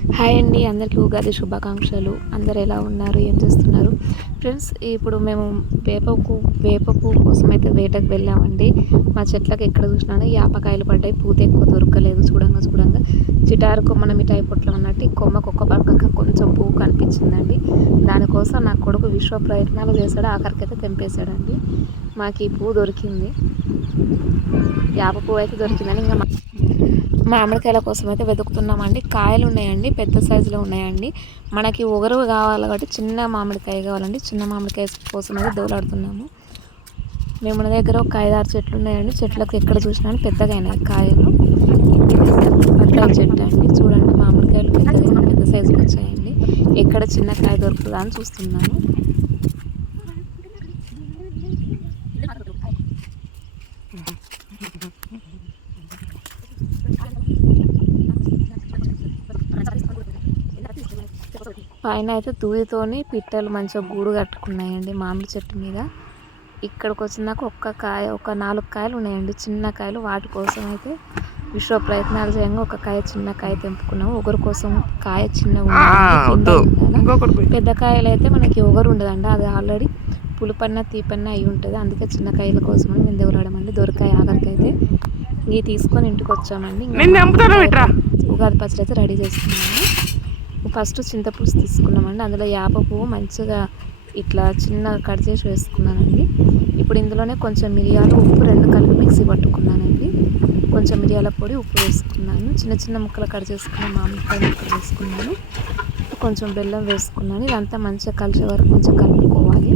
Hi అండి అందరికీ ఉగాది శుభాకాంక్షలు. అందరు ఎలా ఉన్నారు? ఏం చేస్తున్నారు? ఫ్రెండ్స్ ఇప్పుడు మేము వేపకు వేప పువ్వు కోసం అయితే వేటకు వెళ్ళామండి. మా చెట్లకు ఎక్కడ చూసినానో యాపకాయలు పడ్డాయి. పూత ఎక్కువ దొరకలేదు. చూడంగా చూడంగా. చిటారు కొమ్మన మిఠాయి పొట్లం అన్నట్టు కొమ్మకు ఒక్క పక్కకు కొంచెం పువ్వు కనిపించిందండి. దానికోసం నా కొడుకు విశ్వ ప్రయత్నాలు చేశాడు. ఆఖరికైతే తెంపేశాడండి. మాకు ఈ పువ్వు దొరికింది. యాప పువ్వు అయితే దొరికిందని ఇంకా మా- మామిడికాయల కోసం అయితే వెతుకుతున్నామండి. కాయలు ఉన్నాయండి పెద్ద సైజులో ఉన్నాయండి. మనకి ఒగరు కావాలి కాబట్టి చిన్న మామిడికాయ కావాలండి. చిన్న మామిడికాయ కోసం అయితే దోలాడుతున్నాము. మేము మన దగ్గర ఒక ఐదారు చెట్లు ఉన్నాయండి. చెట్లకు ఎక్కడ చూసినా పెద్దగా అయినాయి కాయలు. బత్తాయి చెట్టు అండి. చూడండి మామిడికాయలు పెద్దగా పెద్ద సైజుకి వచ్చాయండి. ఎక్కడ చిన్న కాయ దొరుకుతుందా అని చూస్తున్నాము. పైన అయితే దూదితోని పిట్టలు మంచిగా గూడు కట్టుకున్నాయండి మామిడి చెట్టు మీద. ఇక్కడికి వచ్చినాక ఒక్క కాయ ఒక నాలుగు కాయలు ఉన్నాయండి. చిన్న కాయలు వాటి కోసం అయితే విశ్వ ప్రయత్నాలు చేయంగా ఒక కాయ చిన్న కాయ తెంపుకున్నాము. ఒకరి కోసం కాయ చిన్న. పెద్ద కాయలు అయితే మనకి ఒకరు ఉండదండి. అది ఆల్రెడీ పులుపన్న తీపన్న అయి ఉంటుంది. అందుకే చిన్న కాయల కోసం మేము దేవులాడమండి దొరకాయ ఆఖరికైతే ఇవి తీసుకొని ఇంటికి వచ్చామండి ఉగాది పచ్చడి అయితే రెడీ చేసుకున్నాము ఫస్ట్ చింతపులుసు తీసుకున్నామండి. అందులో యాప పువ్వు మంచిగా ఇట్లా చిన్నగా కట్ చేసి వేసుకున్నానండి. ఇప్పుడు ఇందులోనే కొంచెం మిరియాలు ఉప్పు రెండు కలిపి మిక్సీ పట్టుకున్నానండి. కొంచెం మిరియాల పొడి ఉప్పు వేసుకున్నాను. చిన్న చిన్న ముక్కలు కట్ చేసుకున్న మామిడికాయ ముక్కలు వేసుకున్నాను. కొంచెం బెల్లం వేసుకున్నాను. ఇదంతా మంచిగా కలిసే వరకు కొంచెం కలుపుకోవాలి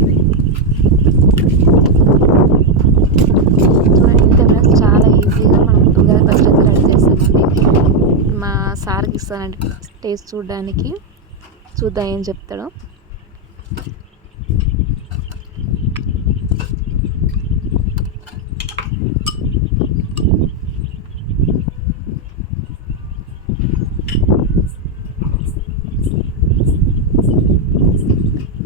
చూడండి ఇంత ఫ్రెండ్స్ చాలా ఈజీగా మనం ఉగాది పచ్చడి అయితే రెడీ చేస్తామండి మా సార్కి టేస్ట్ చూడడానికి. చూద్దాం ఏం చెప్తాడో.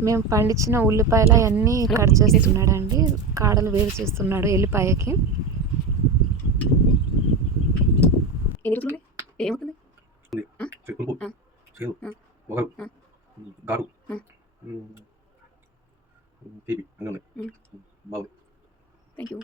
మేము పండించిన ఉల్లిపాయలు అవన్నీ కట్ చేస్తున్నాడండి. కాడలు వేరు చేస్తున్నాడు ఎల్లిపాయకి. పులుపు ఆ. చేదు ఆ. వగరు ఆ. గారు ఆ. ఉమ్, తీపి అన్నీ ఉన్నాయి ఉమ్. బాగుంది థ్యాంక్ యూ